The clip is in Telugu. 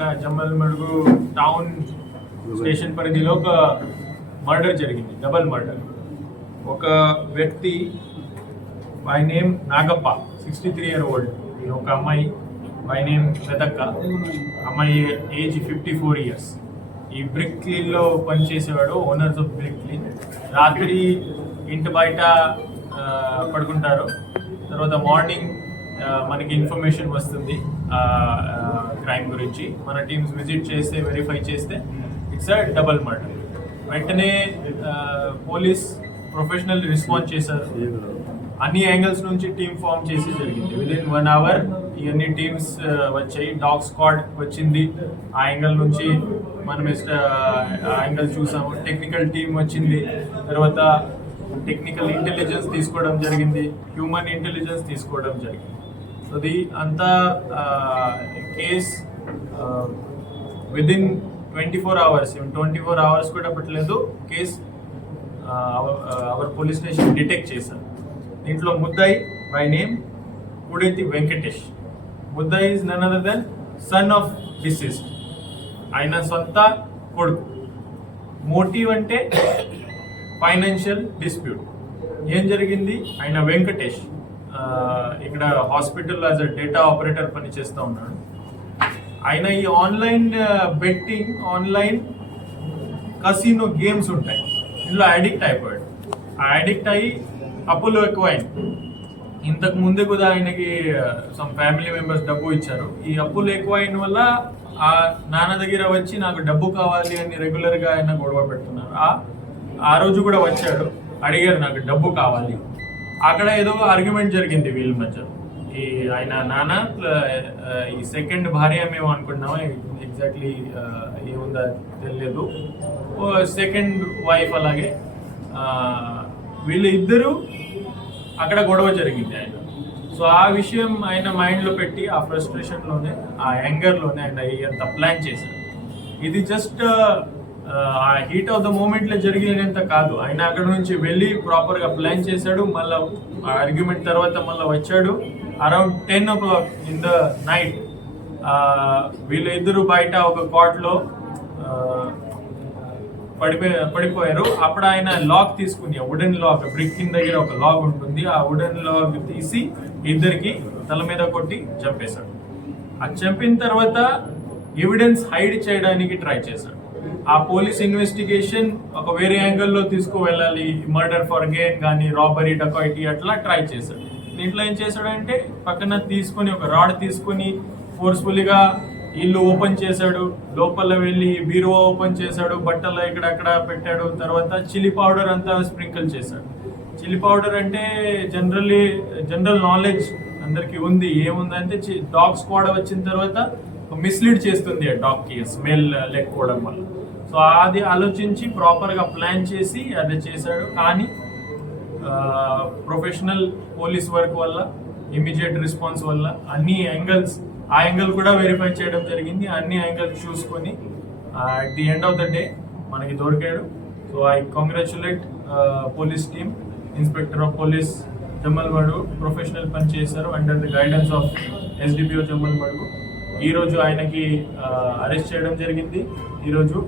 ఇక్కడ జమ్మల్ మడుగు టౌన్ స్టేషన్ పరిధిలో ఒక మర్డర్ జరిగింది డబల్ మర్డర్ ఒక వ్యక్తి by name Nagappa sixty three year old ఒక అమ్మాయి బై నేమ్ పెదక్క. అమ్మాయి ఏజ్ ఫిఫ్టీ ఫోర్ ఇయర్స్ ఈ బ్రిక్ క్లీన్లో పనిచేసేవాడు ఓనర్స్ ఆఫ్ బ్రిక్ క్లీన్ రాత్రి ఇంటి బయట పడుకుంటారు. తర్వాత మార్నింగ్ మనకి ఇన్ఫర్మేషన్ వస్తుంది క్రైమ్ గురించి. మన టీమ్స్ విజిట్ చేస్తే వెరిఫై చేస్తే ఇట్స్ అ డబల్ మర్డర్ వెంటనే పోలీస్ ప్రొఫెషనల్ రెస్పాన్స్ చేశారు. అన్ని యాంగిల్స్ నుంచి టీమ్ ఫామ్ చేసి జరిగింది. విదిన్ వన్ అవర్ ఇవన్నీ టీమ్స్ వచ్చాయి. డాగ్ స్క్వాడ్ వచ్చింది. ఆ యాంగిల్ నుంచి మనం యాంగిల్ చూసాము. టెక్నికల్ టీం వచ్చింది. తర్వాత టెక్నికల్ ఇంటెలిజెన్స్ తీసుకోవడం జరిగింది. హ్యూమన్ ఇంటెలిజెన్స్ తీసుకోవడం జరిగింది. సో ది అంతా case within twenty four hours twenty four hours కూడా పట్టలేదు. Case our police station detect చేశారు. దీంట్లో ముద్దాయి బై నేమ్ ఉడేతి వెంకటేష్. ముద్దాయి is none other than son of deceased ఆయన సొంత కొడుకు. మోటివ్ అంటే ఫైనాన్షియల్ డిస్ప్యూట్ ఏం జరిగింది? ఆయన వెంకటేష్. ఇక్కడ hospital as a data operator పనిచేస్తూ ఉన్నాడు. ఆయన ఈ online betting online casino games ఉంటాయి. ఇందులో అడిక్ట్ అయిపోయాడు. ఆ అడిక్ట్ అయ్యి అప్పులు ఎక్కువైంది ఇంతకు ముందే కూడా ఆయనకి సమ్ ఫ్యామిలీ మెంబర్స్ డబ్బు ఇచ్చారు. ఈ అప్పులు ఎక్కువైన వల్ల ఆ నాన్న దగ్గర వచ్చి నాకు డబ్బు కావాలి అని రెగ్యులర్గా ఆయన గొడవ పెడుతున్నారు. ఆ ఆ రోజు కూడా వచ్చాడు. అడిగారు నాకు డబ్బు కావాలి. అక్కడ ఏదో ఆర్గ్యుమెంట్ జరిగింది వీళ్ళ మధ్య. ఈ ఆయన నాన్న ఈ సెకండ్ భార్య మేము అనుకుంటున్నాం ఎగ్జాక్ట్లీ ఏముందా తెలియదు. సెకండ్ వైఫ్ అలాగే. వీళ్ళు ఇద్దరు అక్కడ గొడవ జరిగింది ఆయన. సో ఆ విషయం ఆయన మైండ్లో పెట్టి ఆ ఫ్రస్ట్రేషన్లోనే ఆ యాంగర్లోనే ఆయన అంత ప్లాన్ చేశారు. ఇది జస్ట్ ఆ హీట్ ఆఫ్ ద మూమెంట్లో జరిగినంత కాదు. ఆయన అక్కడ నుంచి వెళ్ళి ప్రాపర్గా ప్లాన్ చేశాడు. మళ్ళీ ఆర్గ్యుమెంట్ తర్వాత మళ్ళీ వచ్చాడు. Around ten o'clock in the night వీళ్ళు ఇద్దరు బయట ఒక కాట్లో పడిపోయి పడిపోయారు. అప్పుడు ఆయన లాక్ తీసుకుని వుడెన్ లాక్ బ్రిక్ కింద దగ్గర ఒక లాక్ ఉంటుంది. ఆ వుడెన్ లాక్ తీసి ఇద్దరికి తల మీద కొట్టి చంపేశాడు. అది చంపిన తర్వాత ఎవిడెన్స్ హైడ్ చేయడానికి ట్రై చేశాడు. ఆ పోలీస్ ఇన్వెస్టిగేషన్ ఒక వేరే యాంగిల్లో తీసుకువెళ్ళాలి. మర్డర్ ఫర్ గేన్ కానీ రాబరీ డకాయిటీ అట్లా ట్రై చేశాడు. దీంట్లో ఏం చేశాడంటే పక్కన తీసుకొని ఒక రాడ్ తీసుకొని ఫోర్స్ఫుల్గా ఇల్లు ఓపెన్ చేశాడు. లోపల వెళ్ళి బీరువా ఓపెన్ చేశాడు. బట్టలు ఇక్కడక్కడ పెట్టాడు. తర్వాత చిల్లీ పౌడర్ అంతా స్ప్రింకిల్ చేశాడు. చిల్లీ పౌడర్ అంటే జనరల్లీ జనరల్ నాలెడ్జ్ అందరికి ఉంది. ఏముందంటే డాగ్ స్క్వాడ్ వచ్చిన తర్వాత మిస్లీడ్ చేస్తుంది ఆ డాగ్కి స్మెల్ లేకపోవడం వల్ల. సో అది ఆలోచించి ప్రాపర్గా ప్లాన్ చేసి అది చేశాడు. కానీ ప్రొఫెషనల్ పోలీస్ వర్క్ వల్ల ఇమీడియట్ రెస్పాన్స్ వల్ల అన్ని యాంగిల్స్ ఆ యాంగిల్ కూడా వెరిఫై చేయడం జరిగింది. అన్ని యాంగిల్స్ చూసుకొని at the end of the day మనకి దొరికాడు. So I congratulate police team inspector of police Jammalamadugu professional పని చేశారు under the guidance of SDPO Jammalamadugu రోజు ఆయనకి అరెస్ట్ చేయడం జరిగింది. ఈరోజు